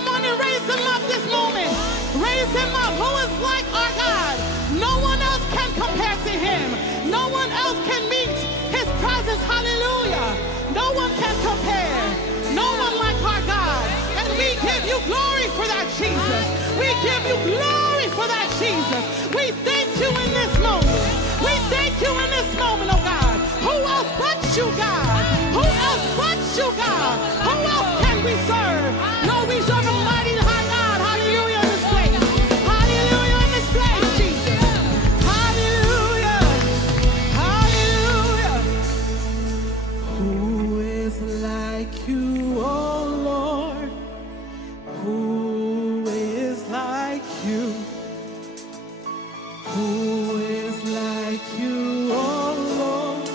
Come on and raise him up this moment. Raise him up. Who is like our God? No one else can compare to him. No one else can meet his presence. Hallelujah. No one can compare. No one like our God. And we give you glory for that, Jesus. We give you glory for that, Jesus. We thank you in this moment. We thank you in this moment, oh God. Who else but you, God? Who else but you, God? Who else can we serve? No, we serve a mighty high God. Hallelujah in this place. Hallelujah in this place, Jesus. Hallelujah. Hallelujah. Who is like you, oh Lord? Who is like you? Who is like you, oh Lord?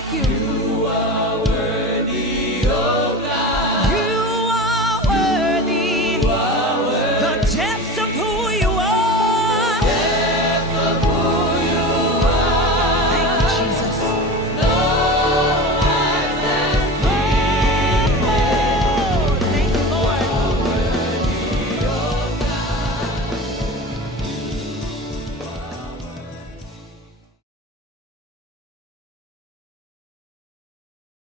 like you.